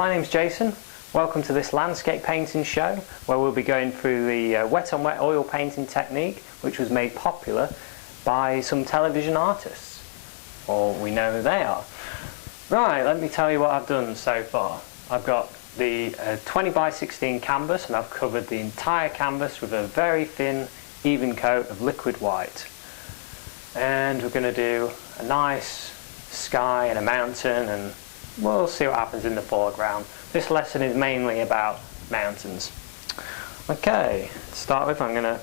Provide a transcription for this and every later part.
My name's Jason. Welcome to this landscape painting show where we'll be going through the wet on wet oil painting technique, which was made popular by some television artists, or we know who they are. Right, let me tell you what I've done so far. I've got the 20 by 16 canvas, and I've covered the entire canvas with a very thin even coat of liquid white, and we're going to do a nice sky and a mountain, and we'll see what happens in the foreground. This lesson is mainly about mountains. Okay, to start with, I'm going to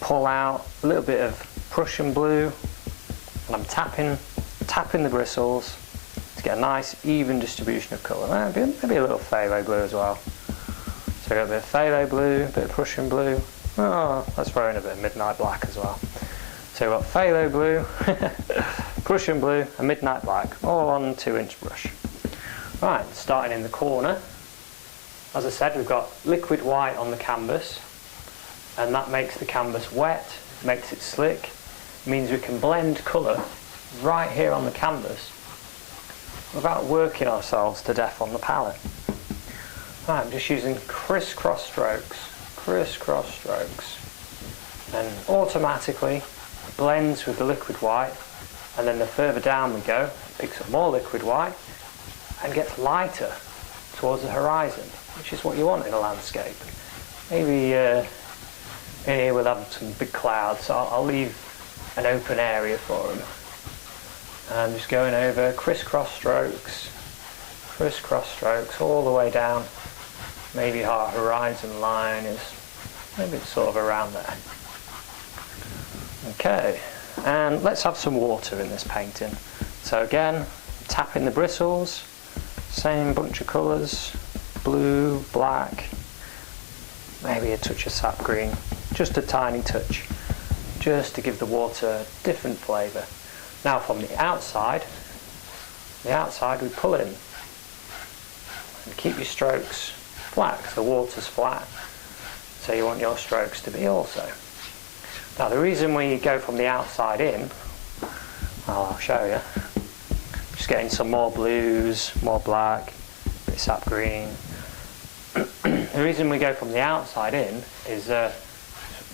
pull out a little bit of Prussian Blue, and I'm tapping the bristles to get a nice even distribution of colour. Maybe a little phthalo blue as well. So I've got a bit of phthalo blue, a bit of Prussian Blue. Oh, let's throw in a bit of midnight black as well. So we've got phthalo blue, Prussian Blue and midnight black, all on a 2-inch brush. Right, starting in the corner. As I said, we've got liquid white on the canvas, and that makes the canvas wet, makes it slick. It means we can blend colour right here on the canvas without working ourselves to death on the palette. Right, I'm just using crisscross strokes, and automatically blends with the liquid white, and then the further down we go, it picks up more liquid white and gets lighter towards the horizon, which is what you want in a landscape. Maybe in here we'll have some big clouds, so I'll leave an open area for them. And just going over crisscross strokes all the way down. Maybe our horizon line is maybe it's sort of around there. Okay, and let's have some water in this painting. So again, tapping the bristles, same bunch of colours, blue, black, maybe a touch of sap green, just a tiny touch, just to give the water a different flavour. Now from the outside we pull in, and keep your strokes flat, because the water's flat, so you want your strokes to be also. Now the reason we go from the outside in, I'll show you. Just getting some more blues, more black, a bit of sap green. The reason we go from the outside in is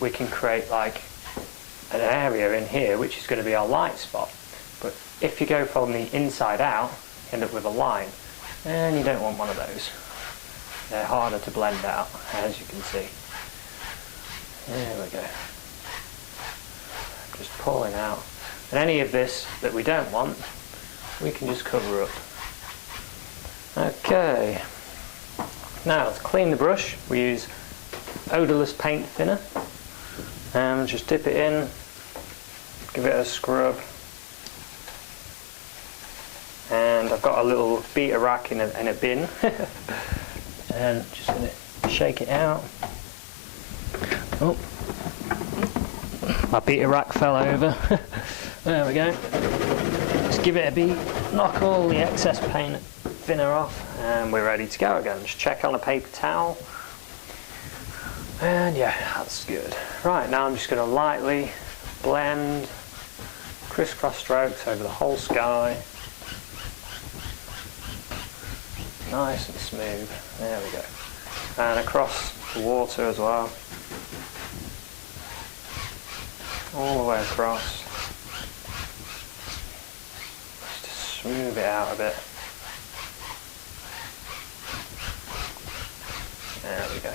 we can create like an area in here which is going to be our light spot. But if you go from the inside out, you end up with a line, and you don't want one of those. They're harder to blend out, as you can see. There we go. Just pulling out. And any of this that we don't want, we can just cover up. Okay. Now to clean the brush, we use odourless paint thinner. And just dip it in, give it a scrub. And I've got a little beater rack in a bin. And just going to shake it out. Oh. My beater rack fell over. There we go. Just give it a beat, knock all the excess paint thinner off, and we're ready to go again. Just check on a paper towel. And yeah, that's good. Right, now I'm just going to lightly blend crisscross strokes over the whole sky. Nice and smooth. There we go. And across the water as well. All the way across, just to smooth it out a bit. There we go.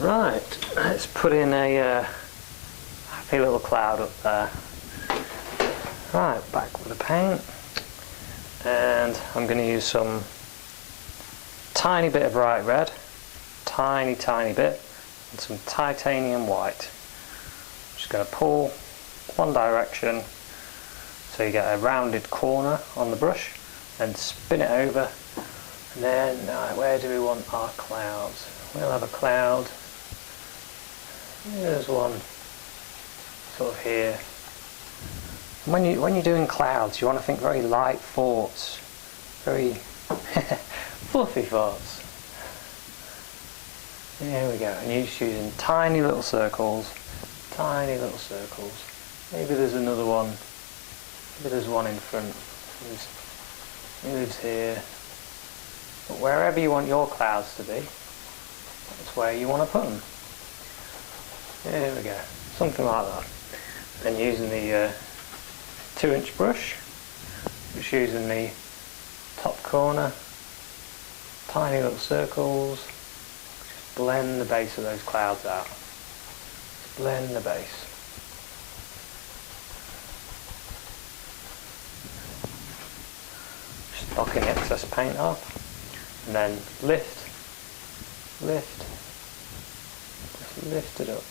Right, let's put in a happy little cloud up there. Right, back with the paint, and I'm going to use some tiny bit of bright red, tiny bit, and some titanium white. Just going to pull one direction so you get a rounded corner on the brush, and spin it over, and then where do we want our clouds? We'll have a cloud. There's one sort of here. When you're doing clouds, you want to think very light thoughts, very fluffy thoughts. There we go, and you're just using tiny little circles. Maybe there's another one. Maybe there's one in front. He lives here. But wherever you want your clouds to be, that's where you want to put them. There we go. Something like that. And using the 2-inch brush, just using the top corner, tiny little circles, just blend the base of those clouds out. Just blend the base. Just knocking the excess paint off, and then lift, just lift it up,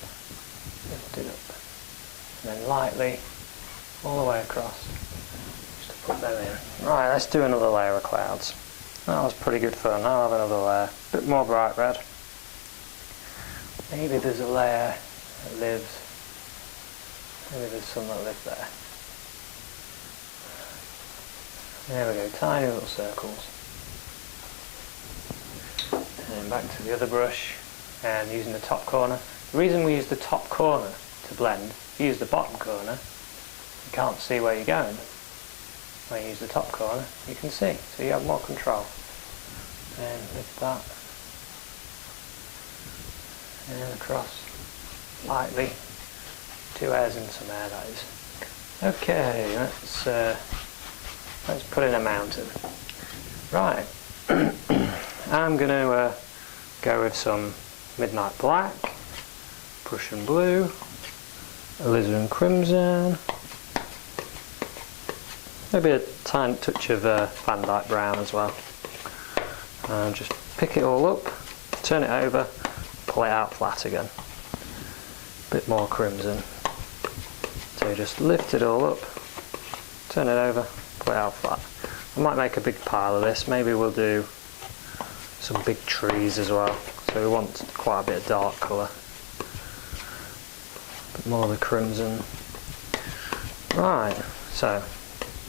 and then lightly all the way across, just to put them in. Right, let's do another layer of clouds. That was pretty good fun. I'll have another layer, a bit more bright red. Maybe there's a layer that lives, maybe there's some that live there. There we go, tiny little circles. And back to the other brush, and using the top corner. The reason we use the top corner to blend, if you use the bottom corner, you can't see where you're going. When you use the top corner, you can see, so you have more control. And lift that, and across, lightly, 2 hairs in some air, that is. Okay, let's put in a mountain. Right, I'm going to go with some Midnight Black, Prussian Blue, Alizarin Crimson, maybe a tiny touch of Van Dyke Brown as well. And just pick it all up, turn it over, pull it out flat again. A bit more crimson. So just lift it all up, turn it over, pull it out flat. I might make a big pile of this. Maybe we'll do some big trees as well. So we want quite a bit of dark colour. A bit more of the crimson. Right, so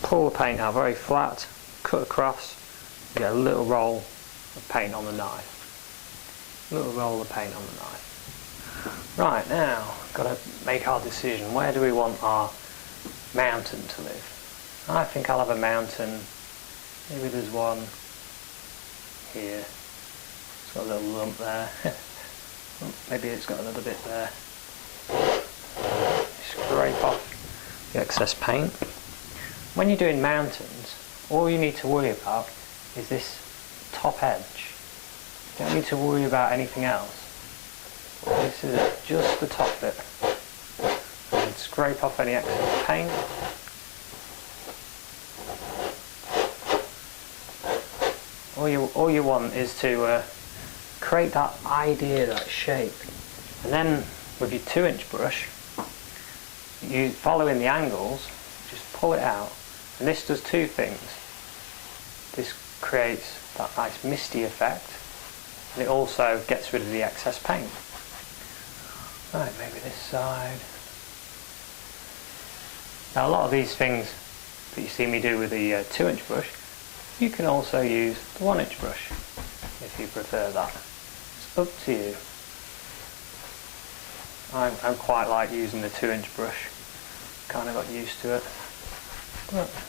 pull the paint out very flat, cut across, you get a little roll of paint on the knife. A little roll of paint on the knife. Right, now, got to make our decision. Where do we want our mountain to live? I think I'll have a mountain, maybe there's one here. It's got a little lump there. Maybe it's got another bit there. Scrape off the excess paint. When you're doing mountains, all you need to worry about is this top edge. You don't need to worry about anything else. This is just the top bit. And scrape off any excess paint. All you want is to create that idea, that shape. And then with your 2-inch brush, you following the angles, just pull it out. And this does two things. This creates that nice misty effect, and it also gets rid of the excess paint. Right, maybe this side. Now a lot of these things that you see me do with the 2-inch brush, you can also use the 1-inch brush if you prefer that. It's up to you. I'm quite like using the 2-inch brush. Kind of got used to it.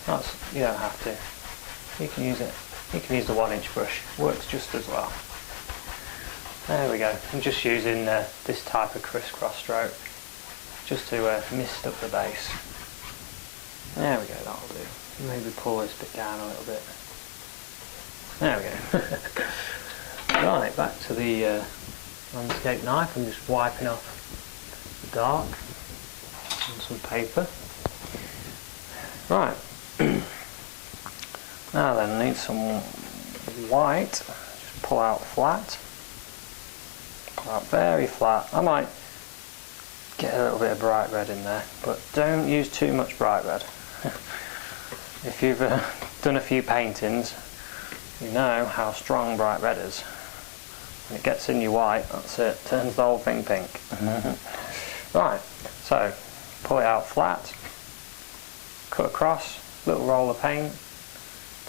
But you don't have to. You can use it. You can use the 1-inch brush. Works just as well. There we go. I'm just using this type of crisscross stroke just to mist up the base. There we go. That'll do. Maybe pull this bit down a little bit. There we go. Right, back to the landscape knife. I'm just wiping off the dark on some paper. Right. Now then, need some white. Just pull out flat. Pull out very flat. I might get a little bit of bright red in there, but don't use too much bright red. If you've done a few paintings, you know how strong bright red is. When it gets in your white, that's it. Turns the whole thing pink. Right, so pull it out flat. Cut across, little roll of paint,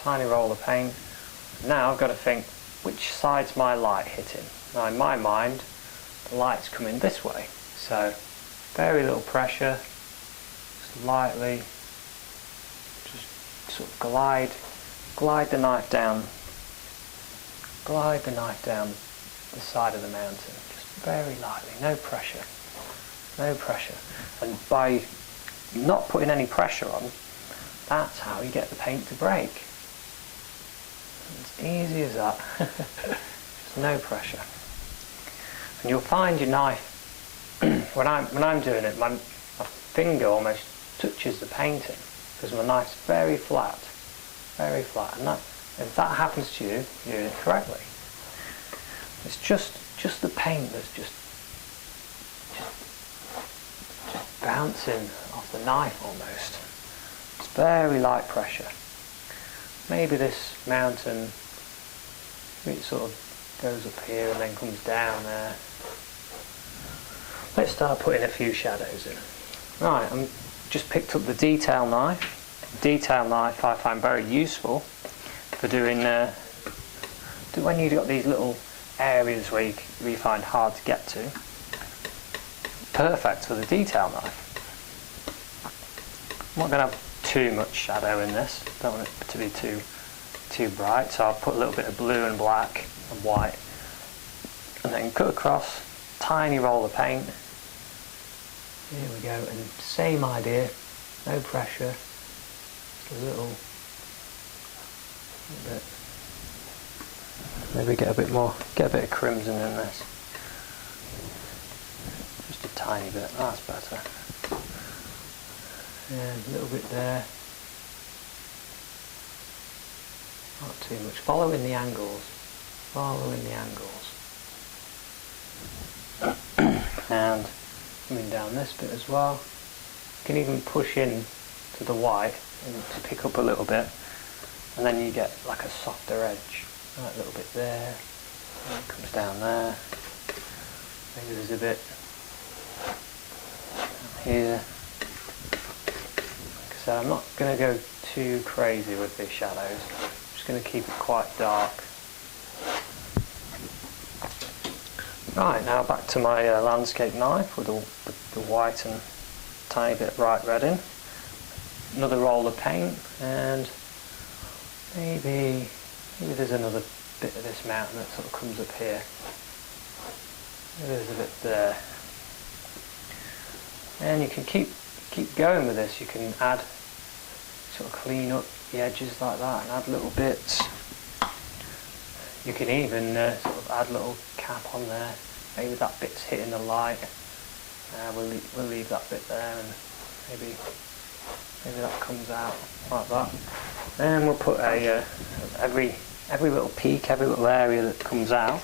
tiny roll of paint. Now I've got to think, which side's my light hitting? Now in my mind, the light's coming this way. So very little pressure, just lightly, just sort of glide glide the knife down the side of the mountain, just very lightly, no pressure. And by not putting any pressure on, that's how you get the paint to break. It's easy as that. Just no pressure. And you'll find your knife, when I'm doing it, my finger almost touches the painting, because my knife's very flat, and if that happens to you, you're doing it correctly. It's just the paint that's just bouncing off the knife almost. It's very light pressure. Maybe this mountain, it sort of goes up here and then comes down there. Let's start putting a few shadows in. Right, I'm just picked up the detail knife. Detail knife I find very useful for doing when you've got these little areas where you find hard to get to. Perfect for the detail knife. I'm not going to have too much shadow in this. Don't want it to be too bright, so I'll put a little bit of blue and black and white, and then cut across, tiny roll of paint. Here we go, and same idea, no pressure, just a little bit. Maybe get a bit of crimson in this. Just a tiny bit, that's better. And a little bit there. Not too much. Following the angles. And coming down this bit as well. You can even push in to the white and to pick up a little bit, and then you get like a softer edge. Right, a little bit there. And it comes down there. Maybe there's a bit down here. So I'm not going to go too crazy with these shadows. I'm just going to keep it quite dark. Right, now back to my landscape knife with the white and tiny bit bright red in. Another roll of paint, and maybe there's another bit of this mountain that sort of comes up here. Maybe there's a bit there. And you can keep going with this. You can add, sort of clean up the edges like that and add little bits. You can even sort of add a little cap on there. Maybe that bit's hitting the light. We'll leave that bit there, and maybe that comes out like that. And we'll put every little peak, every little area that comes out,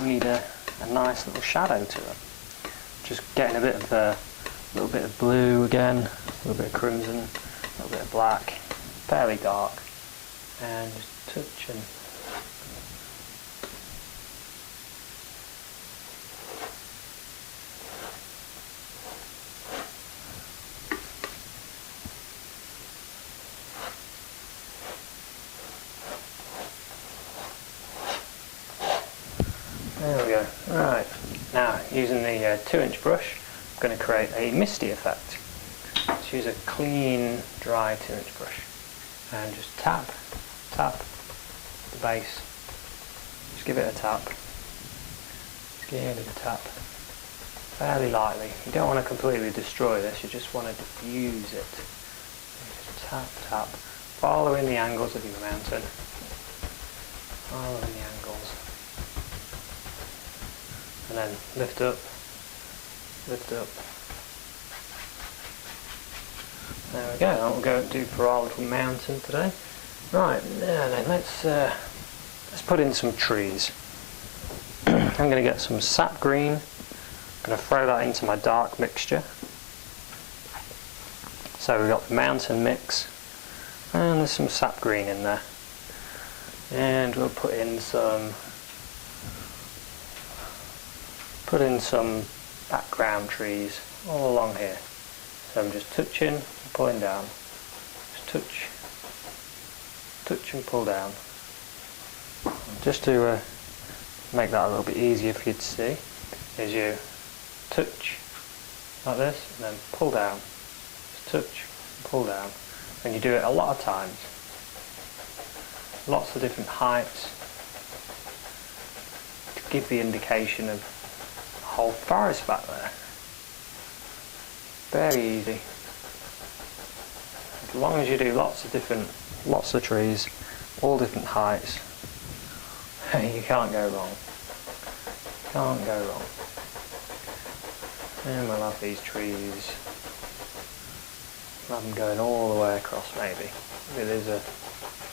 we need a nice little shadow to it. Just getting a little bit of blue again, a little bit of crimson, a little bit of black, fairly dark, and just touching. There we go. Right, now using the 2-inch brush, I'm going to create a misty effect. Let's use a clean, dry 2-inch brush and just tap the base. Just give it a tap. Just give it a tap. Fairly lightly. You don't want to completely destroy this, you just want to diffuse it. Just tap, following the angles of your mountain. Following the angles. And then lift up. There we go, that will go and do for our little mountain today. Right, now then, let's put in some trees. I'm going to get some sap green. I'm going to throw that into my dark mixture. So we've got the mountain mix, and there's some sap green in there. And we'll put in some background trees all along here. So I'm just touching and pulling down. Just touch and pull down. Just to make that a little bit easier for you to see, is you touch like this and then pull down. Just touch and pull down. And you do it a lot of times. lots of different heights to give the indication of the whole forest back there. Very easy. As long as you do lots of trees, all different heights, you can't go wrong. Can't go wrong. And we'll have these trees. We'll have them going all the way across maybe. Maybe there's a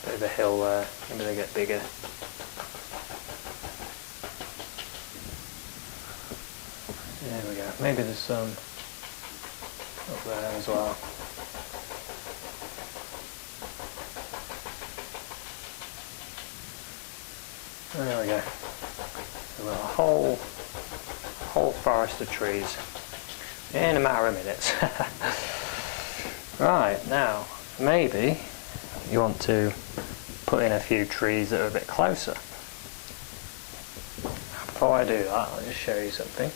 bit of a hill there. Maybe they get bigger. There we go. Maybe there's some up there as well. There we go. So we've got a whole forest of trees in a matter of minutes. Right, now maybe you want to put in a few trees that are a bit closer. Before I do that, I'll just show you something.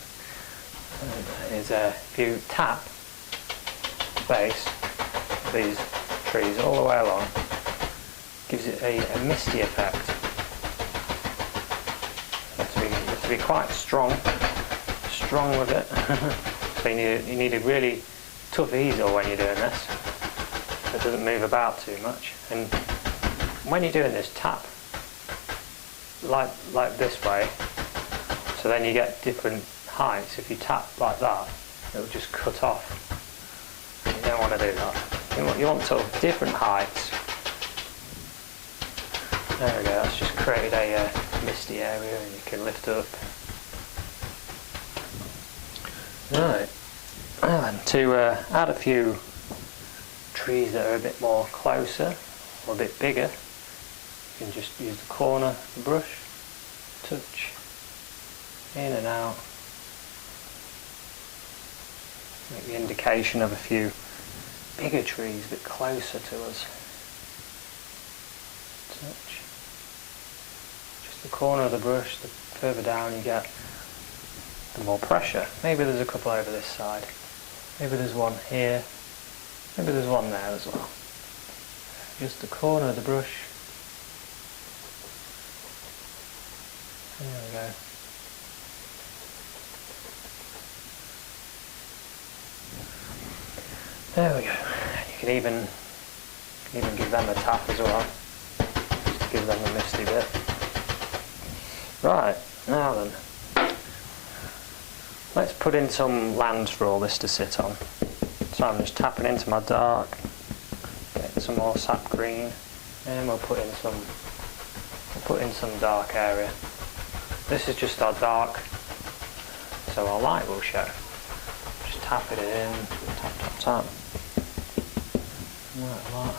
If you tap the base of these trees all the way along, gives it a misty effect. You have to be quite strong with it. So you need a really tough easel when you're doing this, so it doesn't move about too much. And when you're doing this, tap like this way, so then you get different heights. If you tap like that, it'll just cut off. You don't want to do that. You want sort of different heights. There we go, that's just created a misty area, and you can lift up. Right, and to add a few trees that are a bit more closer, or a bit bigger, you can just use the corner of the brush, touch, in and out. Make the indication of a few bigger trees a bit closer to us. Touch. Just the corner of the brush, the further down you get, the more pressure. Maybe there's a couple over this side. Maybe there's one here. Maybe there's one there as well. Just the corner of the brush. There we go. There we go. You can even give them a tap as well, just to give them a misty bit. Right, now then, let's put in some land for all this to sit on. So I'm just tapping into my dark, getting some more sap green, and we'll put in some dark area. This is just our dark, so our light will show. Just tap it in, tap, tap, tap. Like that.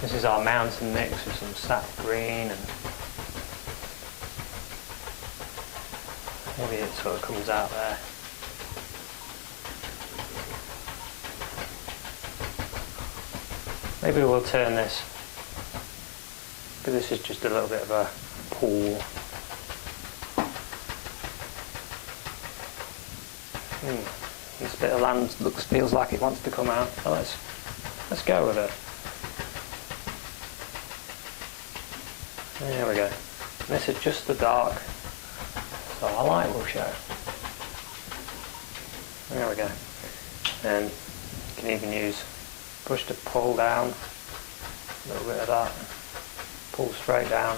This is our mountain mix with some sap green, and maybe it sort of comes out there. Maybe we'll turn this, but this is just a little bit of a pool. This bit of land feels like it wants to come out, so let's go with it. There we go. This is just the dark, so our light will show. There we go. And you can even use brush to pull down, a little bit of that, pull straight down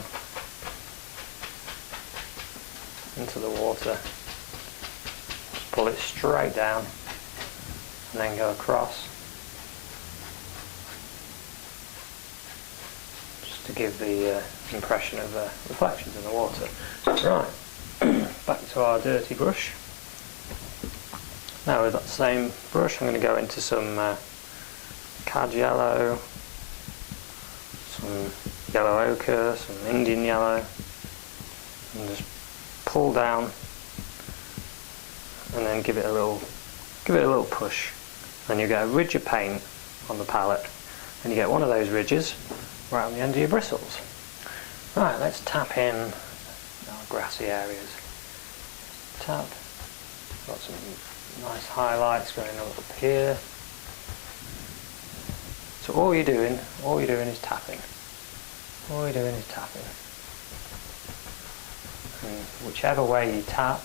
into the water. Just pull it straight down and then go across, just to give the impression of reflections in the water. Right, back to our dirty brush. Now with that same brush I'm going to go into some Cad Yellow, some yellow ochre, some Indian yellow, and just pull down and then give it a little push. Then you get a ridge of paint on the palette, and you get one of those ridges right on the end of your bristles. Right, let's tap in our grassy areas. Tap. Got some nice highlights going up here. So all you're doing is tapping. All we're doing is tapping. And whichever way you tap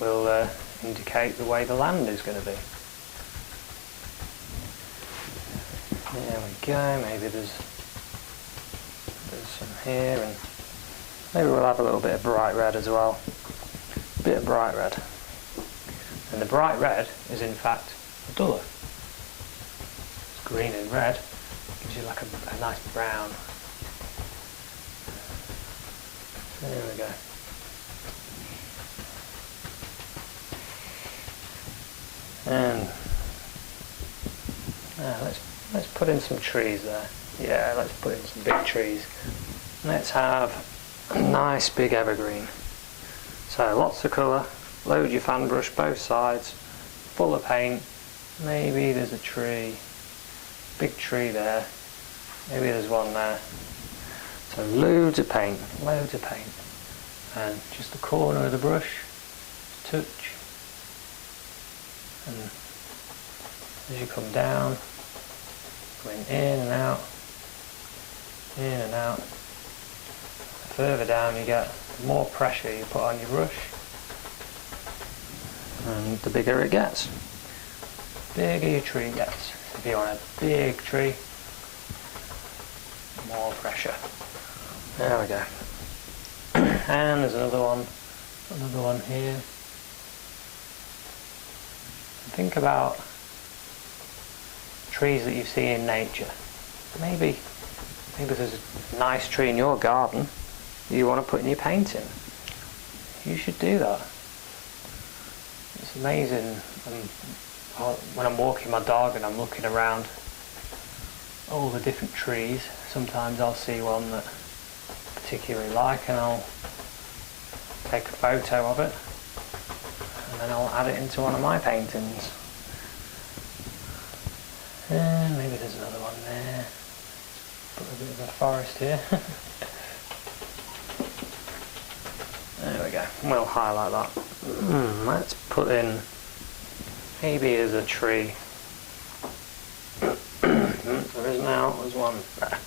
will indicate the way the land is going to be. There we go, maybe there's some here, and maybe we'll have a little bit of bright red as well. A bit of bright red. And the bright red is in fact duller. It's green and red, gives you like a nice brown. There we go. And let's put in some trees there. Yeah, let's put in some big trees. Let's have a nice big evergreen. So lots of colour, load your fan brush both sides, full of paint. Maybe there's a tree, big tree there. Maybe there's one there. So loads of paint, and just the corner of the brush, touch, and as you come down, going in and out, further down you get, the more pressure you put on your brush, and the bigger it gets. Bigger your tree gets. If you want a big tree, more pressure. There we go. And there's another one here. Think about trees that you see in nature. Maybe there's a nice tree in your garden that you want to put in your painting. You should do that. It's amazing. When I'm walking my dog and I'm looking around all the different trees, sometimes I'll see one that I particularly like and I'll take a photo of it and then I'll add it into one of my paintings. And maybe there's another one there. Put a bit of a forest here. There we go. We'll highlight that. Let's put in, maybe as a tree. There is now, there's one there.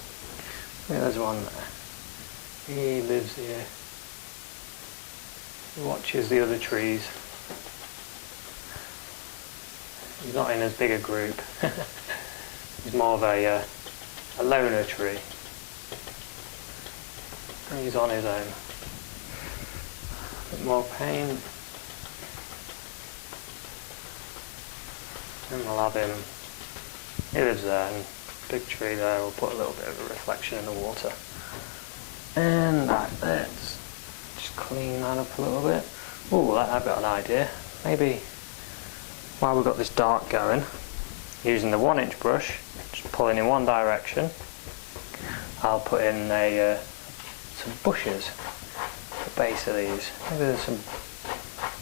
Yeah, there's one there. He lives here. He watches the other trees. He's not in as big a group. He's more of a loner tree. He's on his own. A bit more paint. And we'll have him. He lives there, and big tree there. We'll put a little bit of a reflection in the water. And like that. Just clean that up a little bit. Oh, I've got an idea. Maybe while we've got this dark going, using the 1-inch brush, just pulling in one direction, I'll put in some bushes at the base of these.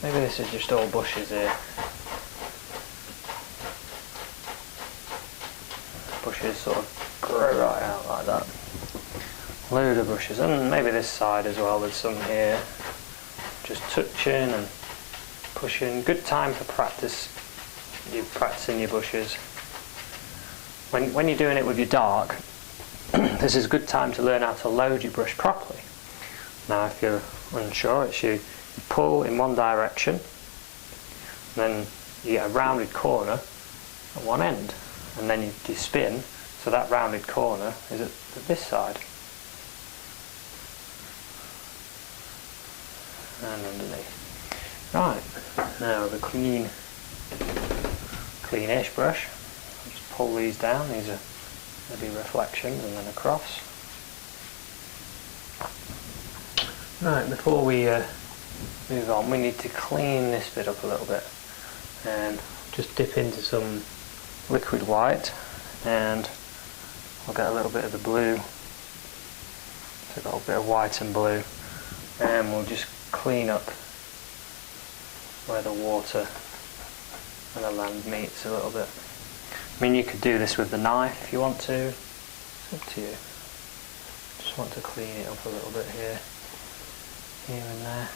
Maybe this is just all bushes here. Bushes sort of grow right out like that. Load of bushes, and maybe this side as well, there's some here. Just touching and pushing. Good time for practice. You're practicing your bushes. When you're doing it with your dark, this is a good time to learn how to load your brush properly. Now if you're unsure, it's you pull in one direction, then you get a rounded corner at one end, and then you spin, so that rounded corner is at this side. And underneath. Right, now with a cleanish brush, I'll just pull these down. These are maybe reflections, and then across. Right, before we move on, we need to clean this bit up a little bit, and just dip into some liquid white, and I'll get a little bit of the blue. So I've got a bit of white and blue, and we'll just clean up where the water and the land meets a little bit. I mean, you could do this with the knife if you want to. It's up to you. Just want to clean it up a little bit here and there.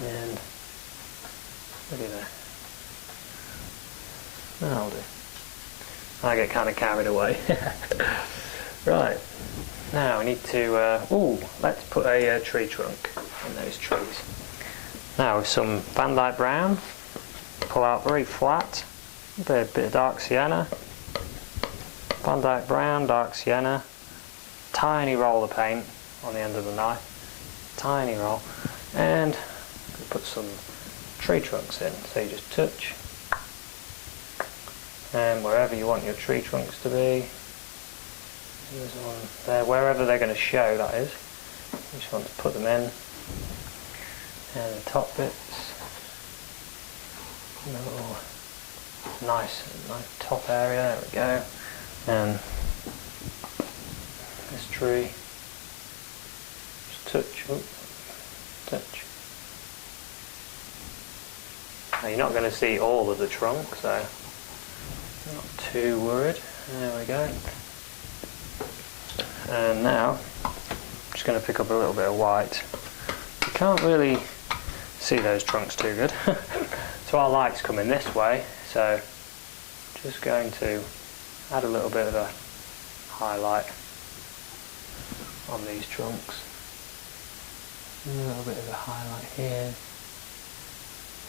And look at that. That'll do. I get kind of carried away. Right, now we need to, let's put a tree trunk in those trees. Now with some Van Dyke Brown, pull out very flat, a bit of dark sienna, Van Dyke Brown, dark sienna, tiny roll of paint on the end of the knife, tiny roll, and put some tree trunks in. So you just touch, and wherever you want your tree trunks to be, there's one there, wherever they're going to show, that is. You just want to put them in, and the top bits, a little nice top area, there we go, and this tree, just touch, touch. Now you're not going to see all of the trunk, so not too worried. There we go. And now I'm just going to pick up a little bit of white. You can't really see those trunks too good. So our light's coming this way, so just going to add a little bit of a highlight on these trunks. A little bit of a highlight here,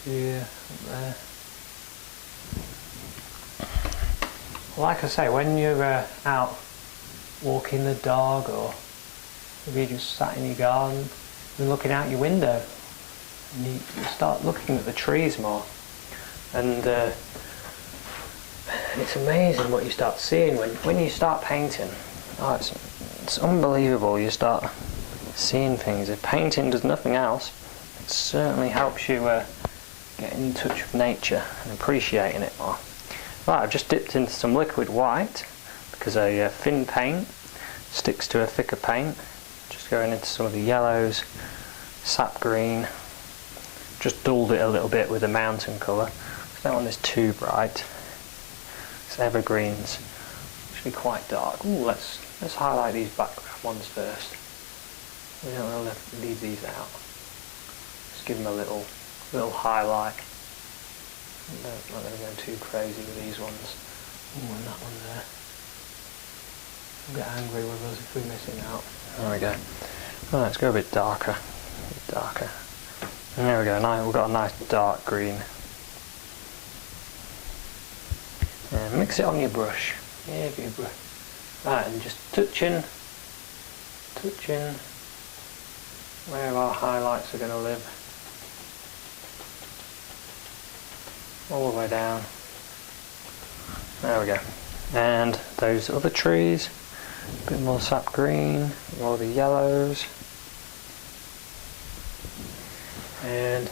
here, up there. Like I say, when you're out walking the dog, or if you just sat in your garden and looking out your window, and you start looking at the trees more, and it's amazing what you start seeing when you start painting. Oh, it's unbelievable. You start seeing things. If painting does nothing else, it certainly helps you get in touch with nature and appreciating it more. Right, I've just dipped into some liquid white because a thin paint sticks to a thicker paint. Just going into some of the yellows, sap green. Just dulled it a little bit with a mountain colour. I don't want this too bright. It's evergreens, actually quite dark. Ooh, let's highlight these background ones first. We don't want to leave these out. Just give them a little highlight. Not going to go too crazy with these ones. Ooh, and that one there. They'll get angry with us if we're missing out. There we go. Right, let's go a bit darker. And there we go. Now we've got a nice dark green. And mix it on your brush. Yeah, your brush. Right, and just touching where our highlights are going to live. All the way down. There we go. And those other trees, a bit more sap green, more of the yellows. And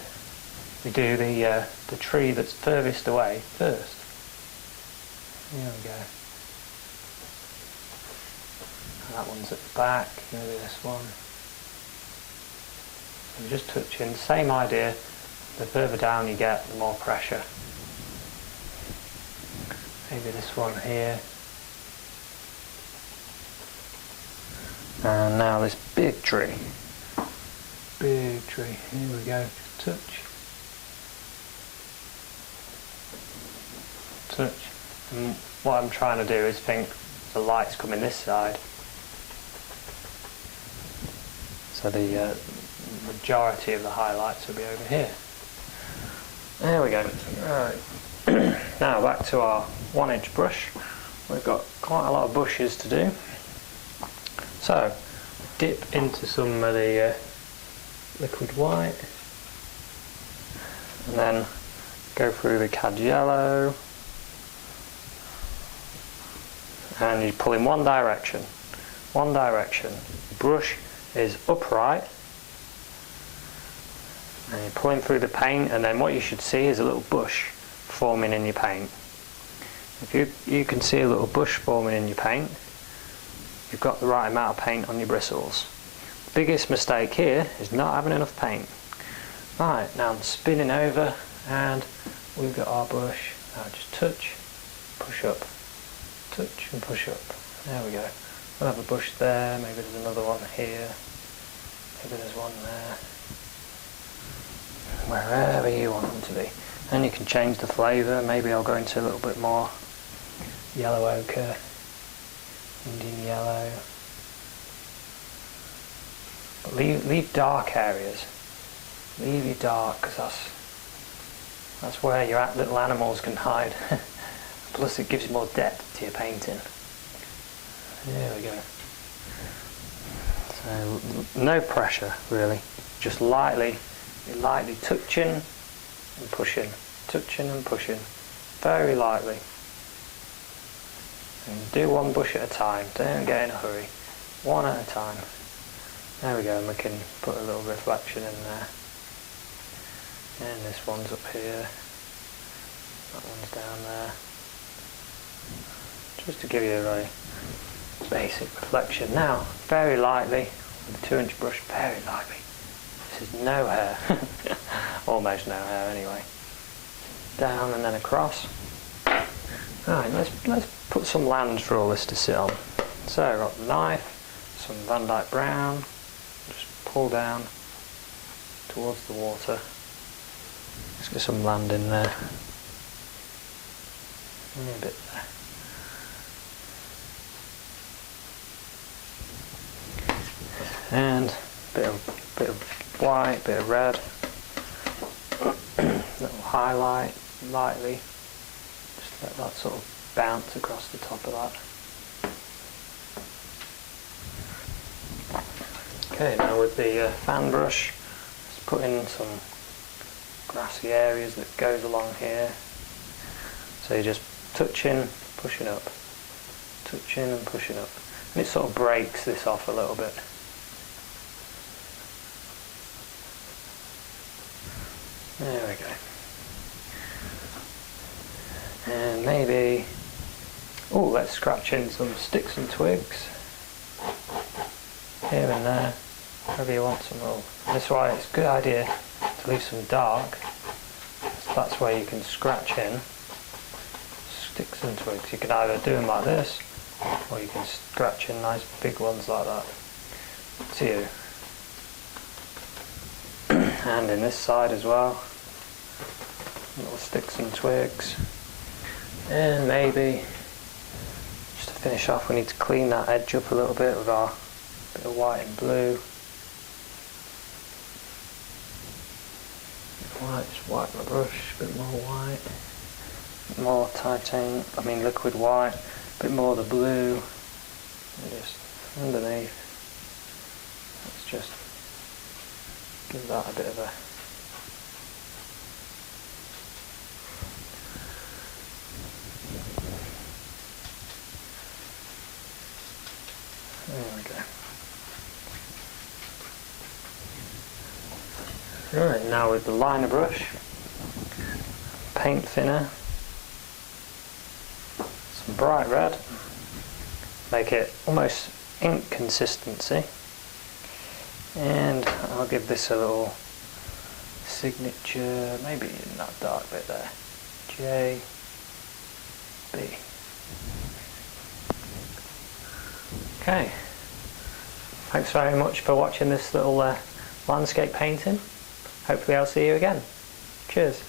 we do the tree that's furthest away first. There we go. That one's at the back, maybe this one. And just touching, same idea, the further down you get, the more pressure. Maybe this one here. And now this big tree. Here we go, just touch. And what I'm trying to do is think the light's coming this side. So the majority of the highlights will be over here. There we go. Right. Now back to our 1-inch brush. We've got quite a lot of bushes to do. So dip into some of the liquid white, and then go through the Cad Yellow, and you pull in one direction. The brush is upright, and you're pulling through the paint, and then what you should see is a little bush forming in your paint. If you can see a little bush forming in your paint, you've got the right amount of paint on your bristles. The biggest mistake here is not having enough paint. Right, now I'm spinning over, and we've got our brush. Now just touch, push up, touch and push up. There we go. We'll have a bush there, maybe there's another one here, maybe there's one there. Wherever you want them to be. And you can change the flavour. Maybe I'll go into a little bit more yellow ochre, Indian yellow. But leave dark areas. Leave your dark, because that's where your little animals can hide. Plus it gives you more depth to your painting. There we go. So no pressure really, just lightly touching and pushing, very lightly. And do one bush at a time, don't get in a hurry, one at a time. There we go, and we can put a little reflection in there. And this one's up here, that one's down there. Just to give you a very basic reflection. Now, very lightly, with the 2-inch brush, very lightly. This is no hair, almost no hair anyway. Down and then across. Right, let's put some lands for all this to sit on. So I've got the knife, some Van Dyke Brown, just pull down towards the water. Let's get some land in there. A bit there. And bit of white, bit of red. Little highlight, lightly. Just let that sort of bounce across the top of that. Okay, now with the fan brush, let's put in some grassy areas that goes along here. So you're just touching, pushing up, touching and pushing up. And it sort of breaks this off a little bit. There we go. And maybe, let's scratch in some sticks and twigs here and there, wherever you want some. That's why it's a good idea to leave some dark. So that's where you can scratch in sticks and twigs. You can either do them like this, or you can scratch in nice big ones like that. Up to you. And in this side as well, little sticks and twigs. And maybe, just to finish off, we need to clean that edge up a little bit with our bit of white and blue. White, just white my brush, a bit more white, a bit more liquid white, a bit more of the blue, and just underneath. Let's just give that a bit of a Right, now with the liner brush, paint thinner, some bright red, make it almost ink consistency, and I'll give this a little signature, maybe in that dark bit there, J, B. Okay, thanks very much for watching this little landscape painting. Hopefully I'll see you again. Cheers.